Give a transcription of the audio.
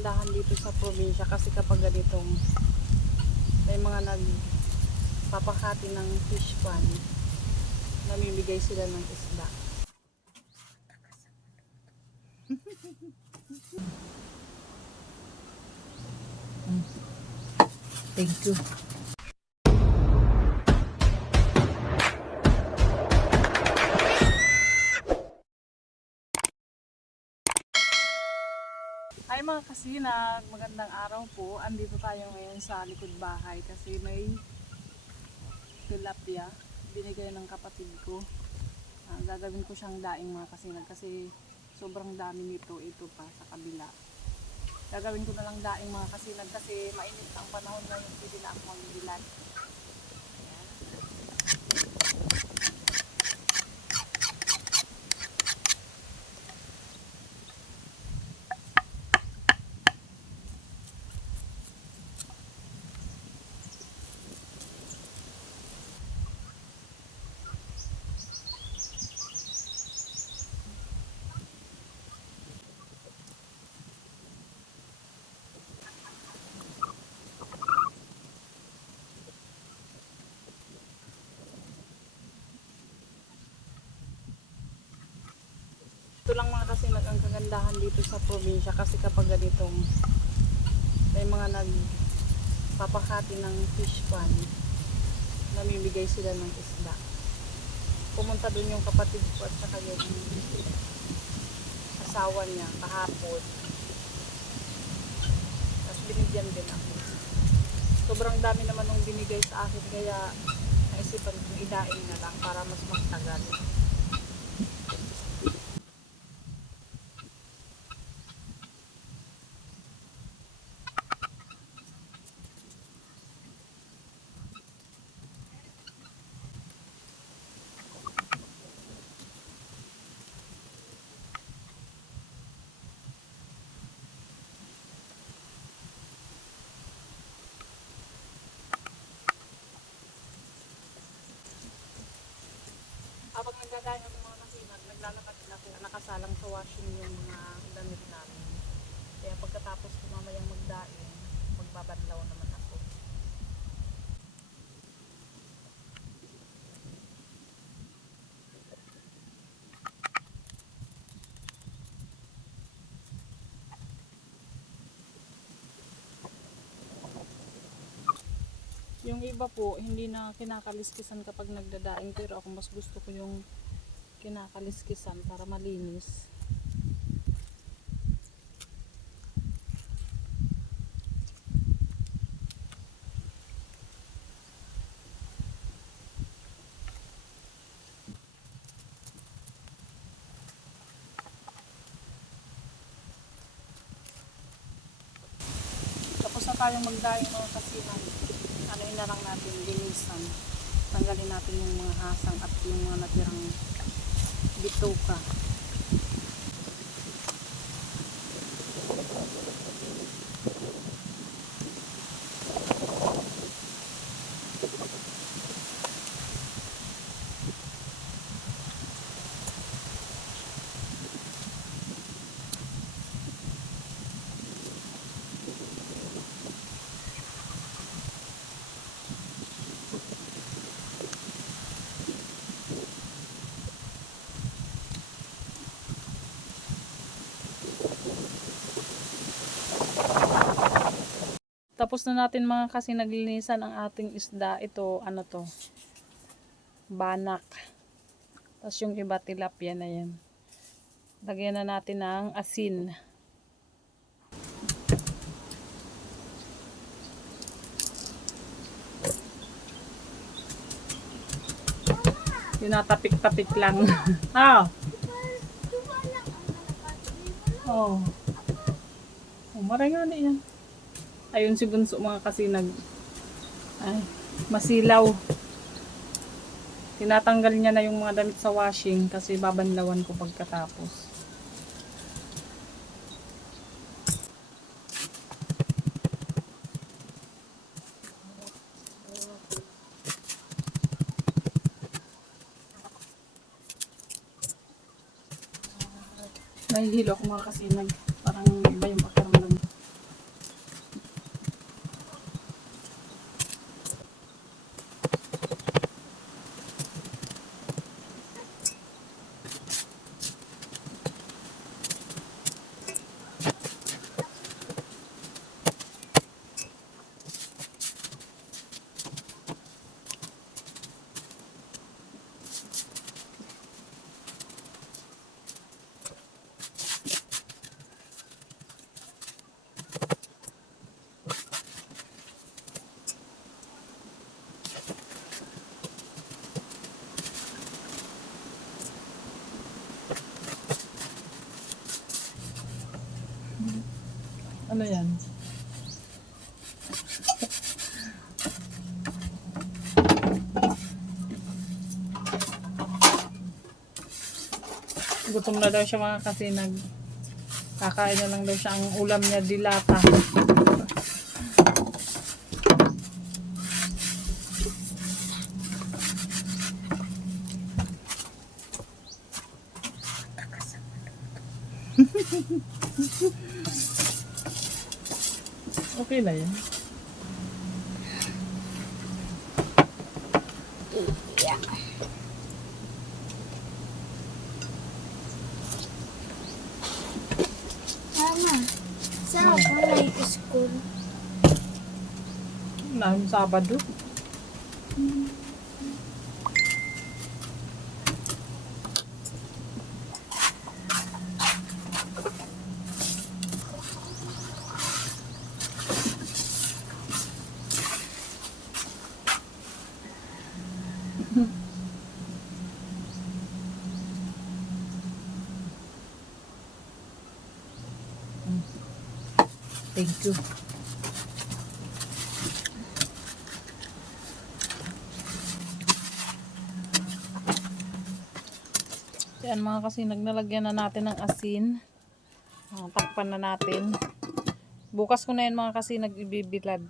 kagandahan dito sa probinsya kasi kapag ganitong may mga nagpapakati ng fish pan, namimigay sila ng isda. Thank you. Ay mga kasinag, magandang araw po. Andito tayo ngayon sa likod bahay kasi may tilapia binigay ng kapatid ko. Gagawin ko siyang daing mga kasinag kasi sobrang dami nito, ito pa sa kabila. Gagawin ko na lang daing mga kasinag kasi mainit ang panahon ngayon, pwede na ako magbilan. Ito lang mga kasinag ang kagandahan dito sa probinsya kasi kapag ganitong may mga nagpapakati ng fish pan, namimigay sila ng isda. Pumunta dun yung kapatid ko at saka yung asawa niya kahapon. Tapos binigyan din ako. Sobrang dami naman nung binigay sa akin kaya naisipan kong idaing na lang para mas magtagal. Kapag nagdadayo ng mga kasinag, naglalakad din ako, nakasalang sa washing yung mga damit namin. Kaya pagkatapos ko mamayang magdaing, magbabanlaw naman ako. Yung iba po, hindi na kinakaliskisan kapag nagdadaing, pero ako mas gusto ko yung kinakaliskisan para malinis. Tapos na tayong magdaing mga kasinan. Ano na lang natin, linisan. Tanggalin natin yung mga hasang at yung mga natirang bituka. Tapos na natin mga kasi naglinisan ang ating isda. Ito, ano to? Banak. Tapos yung iba tilapia na yan. Lagyan na natin ng asin. Yung natapik-tapik lang. Ah. Oh. Oh, marangani yan. Ayun si Bunso mga kasi masilaw. Tinatanggal niya na yung mga damit sa washing kasi babanlawan ko pagkatapos. Nahihilo ako mga kasi parang iba yung pakiramdam. Ano yan? Gutom na daw siya mga kasi kakain na lang daw siya. Ang ulam niya dilata. Okay na yan. Mama, saan ako may school? Nang Sabado. Thank you. Yan mga kasi naglalagyan na natin ng asin. Takpan na natin. Bukas ko na yan mga kasi nag-ibibilad.